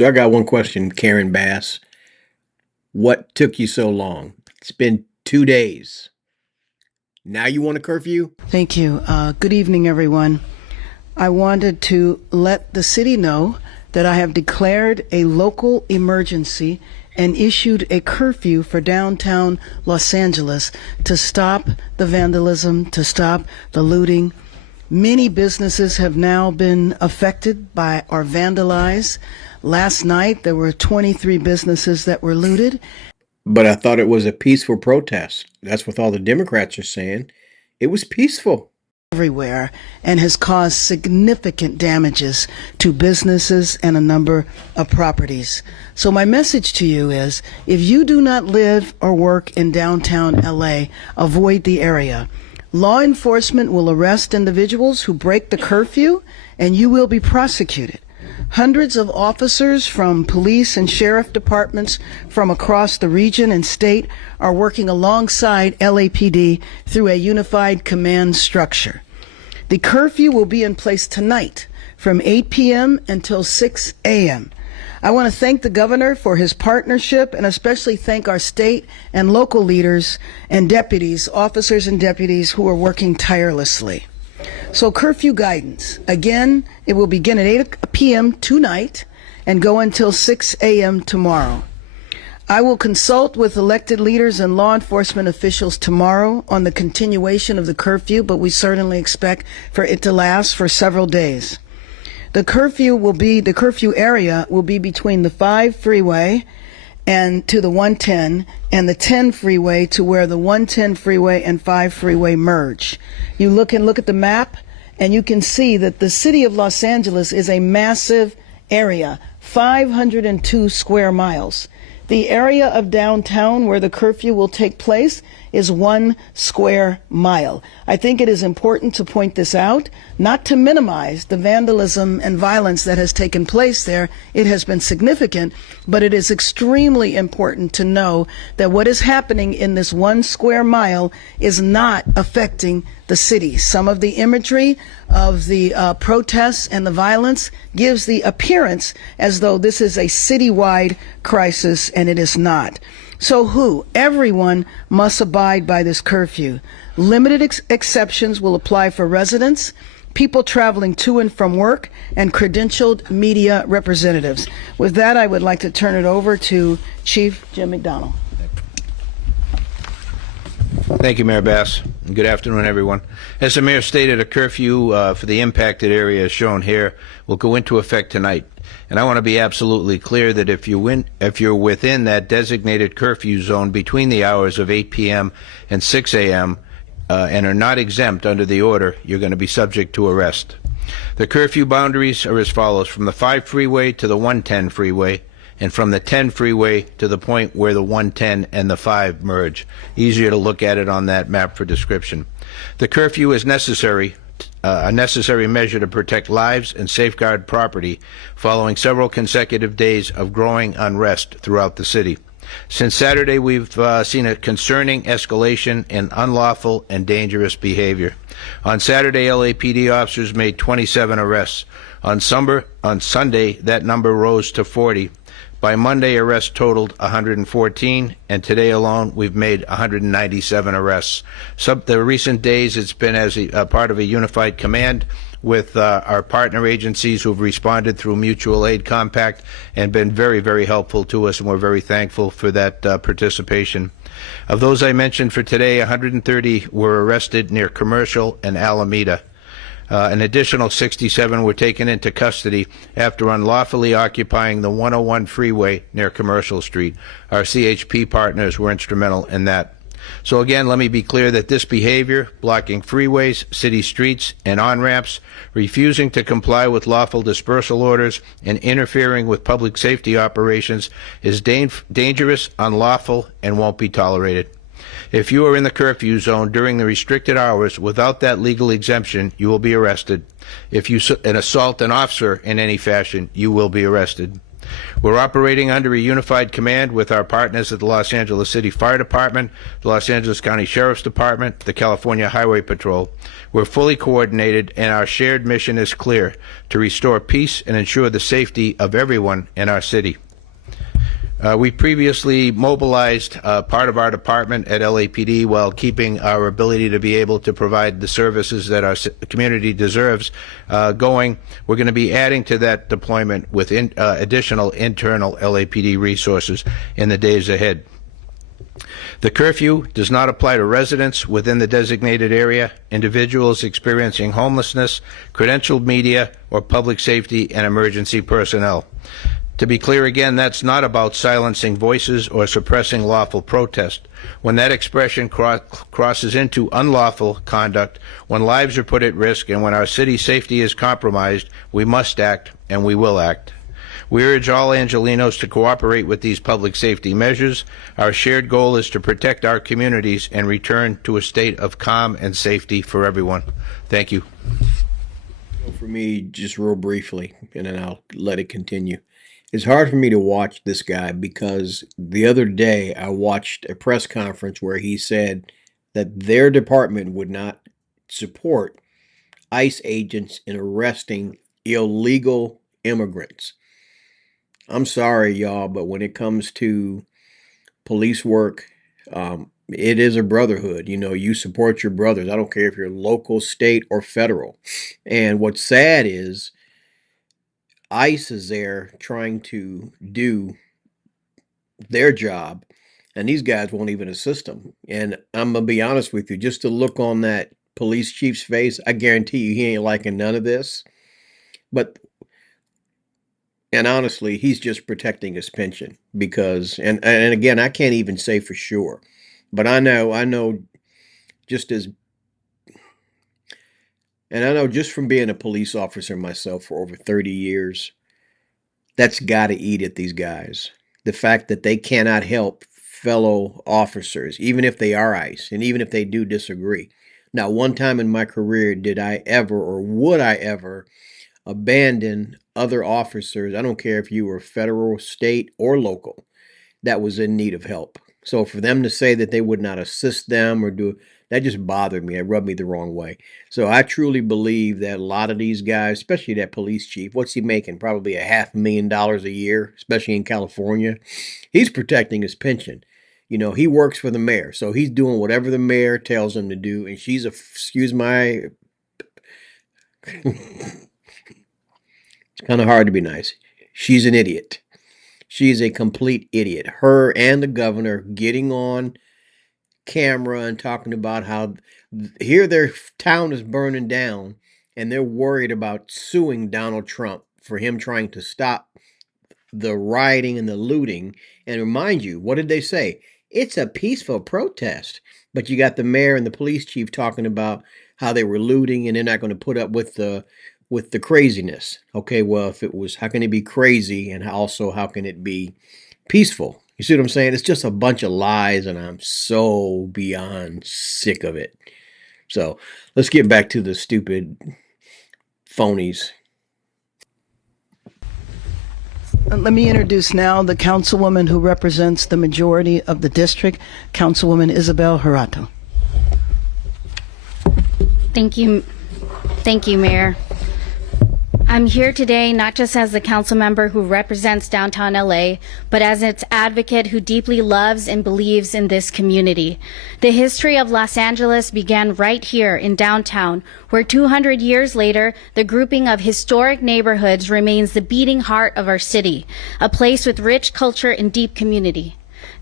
So I got one question, Karen Bass. What took you so long? It's been 2 days. Now you want a curfew? Thank you. Good evening, everyone. I wanted to let the city know that I have declared a local emergency and issued a curfew for downtown Los Angeles to stop the vandalism, to stop the looting. Many businesses have now been affected by or vandalized. Last night, there were 23 businesses that were looted. But I thought it was a peaceful protest. That's what all the Democrats are saying. It was peaceful. Everywhere and has caused significant damages to businesses and a number of properties. So my message to you is, if you do not live or work in downtown LA, avoid the area. Law enforcement will arrest individuals who break the curfew, and you will be prosecuted. Hundreds of officers from police and sheriff departments from across the region and state are working alongside LAPD through a unified command structure. The curfew will be in place tonight from 8 p.m. until 6 a.m. I want to thank the governor for his partnership and especially thank our state and local leaders and deputies, officers and deputies who are working tirelessly. So curfew guidance, again, it will begin at 8 p.m. tonight and go until 6 a.m. tomorrow. I will consult with elected leaders and law enforcement officials tomorrow on the continuation of the curfew, but we certainly expect for it to last for several days. The curfew area will be between the 5 freeway and to the 110 and the 10 freeway to where the 110 freeway and 5 freeway merge. You look at the map and you can see that the city of Los Angeles is a massive area, 502 square miles. The area of downtown where the curfew will take place is 1 square mile. I think it is important to point this out, not to minimize the vandalism and violence that has taken place there. It has been significant, but it is extremely important to know that what is happening in this 1 square mile is not affecting the city. Some of the imagery of the protests and the violence gives the appearance as though this is a citywide crisis, and it is not. So everyone must abide by this curfew. Limited exceptions will apply for residents, people traveling to and from work, and credentialed media representatives. With that, I would like to turn it over to Chief Jim McDonnell. Thank you, Mayor Bass. Good afternoon, everyone. As the mayor stated, a curfew for the impacted area as shown here will go into effect tonight. And I want to be absolutely clear that if you're within that designated curfew zone between the hours of 8 p.m. and 6 a.m. And are not exempt under the order, you're going to be subject to arrest. The curfew boundaries are as follows: from the 5 freeway to the 110 freeway, and from the 10 freeway to the point where the 110 and the 5 merge. Easier to look at it on that map for description. The curfew is necessary, a necessary measure to protect lives and safeguard property following several consecutive days of growing unrest throughout the city. Since Saturday, we've seen a concerning escalation in unlawful and dangerous behavior. On Saturday, LAPD officers made 27 arrests. On Sunday, that number rose to 40. By Monday, arrests totaled 114, and today alone, we've made 197 arrests. The recent days, it's been as a part of a unified command with our partner agencies who've responded through mutual aid compact and been very, very helpful to us, and we're very thankful for that participation. Of those I mentioned for today, 130 were arrested near Commercial and Alameda. An additional 67 were taken into custody after unlawfully occupying the 101 freeway near Commercial Street. Our CHP partners were instrumental in that. So again, let me be clear that this behavior, blocking freeways, city streets, and on-ramps, refusing to comply with lawful dispersal orders, and interfering with public safety operations is dangerous, unlawful, and won't be tolerated. If you are in the curfew zone during the restricted hours without that legal exemption, you will be arrested. If you assault an officer in any fashion, you will be arrested. We're operating under a unified command with our partners at the Los Angeles City Fire Department, the Los Angeles County Sheriff's Department, the California Highway Patrol. We're fully coordinated, and our shared mission is clear: to restore peace and ensure the safety of everyone in our city. We previously mobilized part of our department at LAPD while keeping our ability to be able to provide the services that our community deserves going. We're going to be adding to that deployment with additional internal LAPD resources in the days ahead. The curfew does not apply to residents within the designated area, individuals experiencing homelessness, credentialed media, or public safety and emergency personnel. To be clear again, that's not about silencing voices or suppressing lawful protest. When that expression crosses into unlawful conduct, when lives are put at risk, and when our city's safety is compromised, we must act, and we will act. We urge all Angelenos to cooperate with these public safety measures. Our shared goal is to protect our communities and return to a state of calm and safety for everyone. Thank you. For me, just real briefly, and then I'll let it continue. It's hard for me to watch this guy because the other day I watched a press conference where he said that their department would not support ICE agents in arresting illegal immigrants. I'm sorry, y'all, but when it comes to police work, it is a brotherhood. You know, you support your brothers. I don't care if you're local, state, or federal. And what's sad is ICE is there trying to do their job, and these guys won't even assist them. And I'm gonna be honest with you, just to look on that police chief's face, I guarantee you he ain't liking none of this. But and honestly, he's just protecting his pension because and again, I can't even say for sure, but I know just as and I know just from being a police officer myself for over 30 years, that's got to eat at these guys. The fact that they cannot help fellow officers, even if they are ICE, and even if they do disagree. Not one time in my career did I ever or would I ever abandon other officers. I don't care if you were federal, state, or local that was in need of help. So for them to say that they would not assist them or do that just bothered me. It rubbed me the wrong way. So I truly believe that a lot of these guys, especially that police chief, what's he making? Probably $500,000 a year, especially in California. He's protecting his pension. You know, he works for the mayor, so he's doing whatever the mayor tells him to do. And she's a, excuse my, it's kind of hard to be nice. She's an idiot. She's a complete idiot. Her and the governor getting on camera and talking about how here their town is burning down and they're worried about suing Donald Trump for him trying to stop the rioting and the looting. And remind you, what did they say? It's a peaceful protest. But you got the mayor and the police chief talking about how they were looting and they're not going to put up with the craziness. Okay, well, if it was, how can it be crazy? And also, how can it be peaceful? You see what I'm saying? It's just a bunch of lies, and I'm so beyond sick of it. So let's get back to the stupid phonies. Let me introduce now the councilwoman who represents the majority of the district, Councilwoman Isabel Hurato. Thank you. Thank you, Mayor. I'm here today not just as the council member who represents downtown LA, but as its advocate who deeply loves and believes in this community. The history of Los Angeles began right here in downtown, where 200 years later, the grouping of historic neighborhoods remains the beating heart of our city, a place with rich culture and deep community.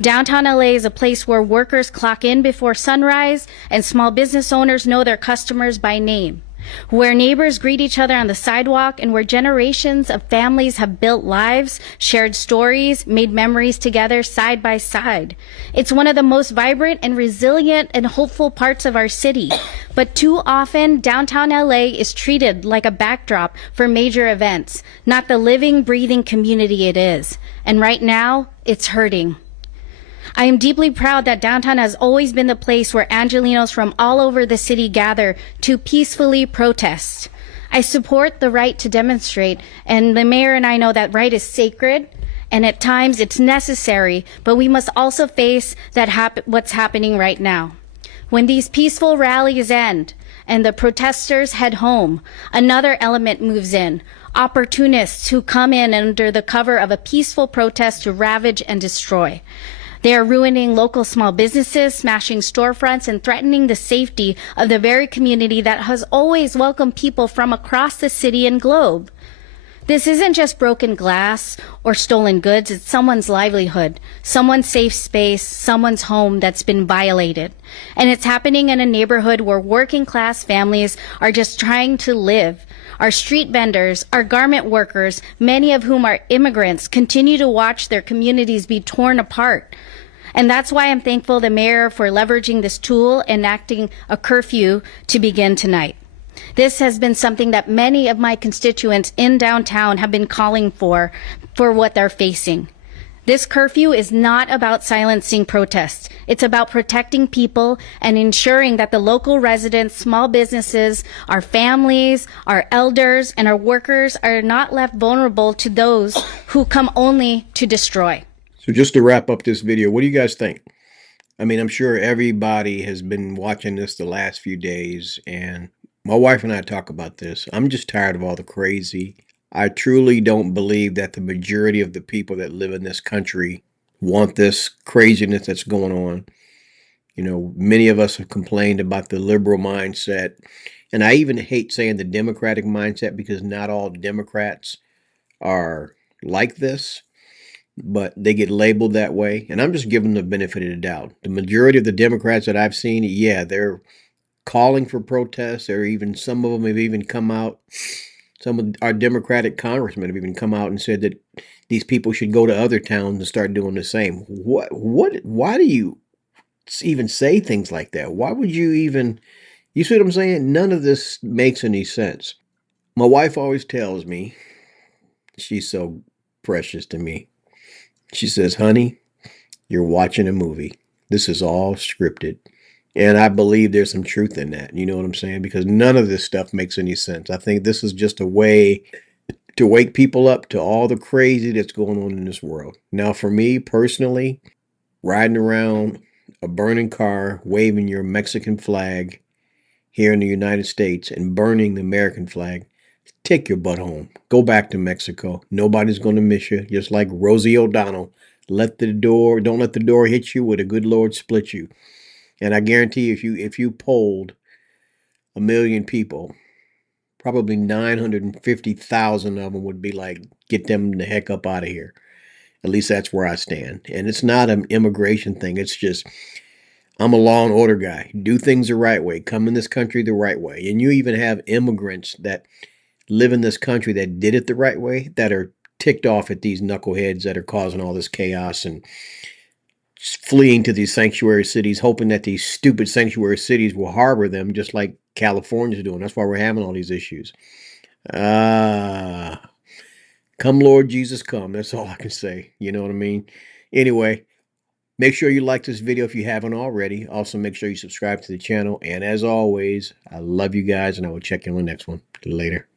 Downtown LA is a place where workers clock in before sunrise and small business owners know their customers by name, where neighbors greet each other on the sidewalk, and where generations of families have built lives, shared stories, made memories together side by side. It's one of the most vibrant and resilient and hopeful parts of our city. But too often, downtown LA is treated like a backdrop for major events, not the living, breathing community it is. And right now, it's hurting. I am deeply proud that downtown has always been the place where Angelenos from all over the city gather to peacefully protest. I support the right to demonstrate, and the mayor and I know that right is sacred, and at times it's necessary, but we must also face what's happening right now. When these peaceful rallies end and the protesters head home, another element moves in. Opportunists who come in under the cover of a peaceful protest to ravage and destroy. They are ruining local small businesses, smashing storefronts, and threatening the safety of the very community that has always welcomed people from across the city and globe. This isn't just broken glass or stolen goods, it's someone's livelihood, someone's safe space, someone's home that's been violated. And it's happening in a neighborhood where working class families are just trying to live. Our street vendors, our garment workers, many of whom are immigrants, continue to watch their communities be torn apart. And that's why I'm thankful the mayor for leveraging this tool, enacting a curfew to begin tonight. This has been something that many of my constituents in downtown have been calling for what they're facing. This curfew is not about silencing protests. It's about protecting people and ensuring that the local residents, small businesses, our families, our elders, and our workers are not left vulnerable to those who come only to destroy. So just to wrap up this video, what do you guys think? I mean, I'm sure everybody has been watching this the last few days, and my wife and I talk about this. I'm just tired of all the crazy. I truly don't believe that the majority of the people that live in this country want this craziness that's going on. You know, many of us have complained about the liberal mindset, and I even hate saying the Democratic mindset because not all Democrats are like this, but they get labeled that way. And I'm just giving them the benefit of the doubt. The majority of the Democrats that I've seen, yeah, they're calling for protests, or even some of them have even come out. Some of our Democratic congressmen have even come out and said that these people should go to other towns and start doing the same. Why do you even say things like that? Why would you even, you see what I'm saying? None of this makes any sense. My wife always tells me, she's so precious to me. She says, honey, you're watching a movie. This is all scripted. And I believe there's some truth in that. You know what I'm saying? Because none of this stuff makes any sense. I think this is just a way to wake people up to all the crazy that's going on in this world. Now, for me personally, riding around a burning car, waving your Mexican flag here in the United States and burning the American flag, take your butt home. Go back to Mexico. Nobody's going to miss you. Just like Rosie O'Donnell, don't let the door hit you, where the good Lord split you. And I guarantee you, if you polled 1 million people, probably 950,000 of them would be like, get them the heck up out of here. At least that's where I stand. And it's not an immigration thing. It's just, I'm a law and order guy. Do things the right way. Come in this country the right way. And you even have immigrants that live in this country that did it the right way, that are ticked off at these knuckleheads that are causing all this chaos and fleeing to these sanctuary cities, hoping that these stupid sanctuary cities will harbor them, just like California's doing. That's why we're having all these issues. Come Lord Jesus, come. That's all I can say. You know what I mean? Anyway, make sure you like this video if you haven't already. Also, make sure you subscribe to the channel. And as always, I love you guys, and I will check you on the next one. Later.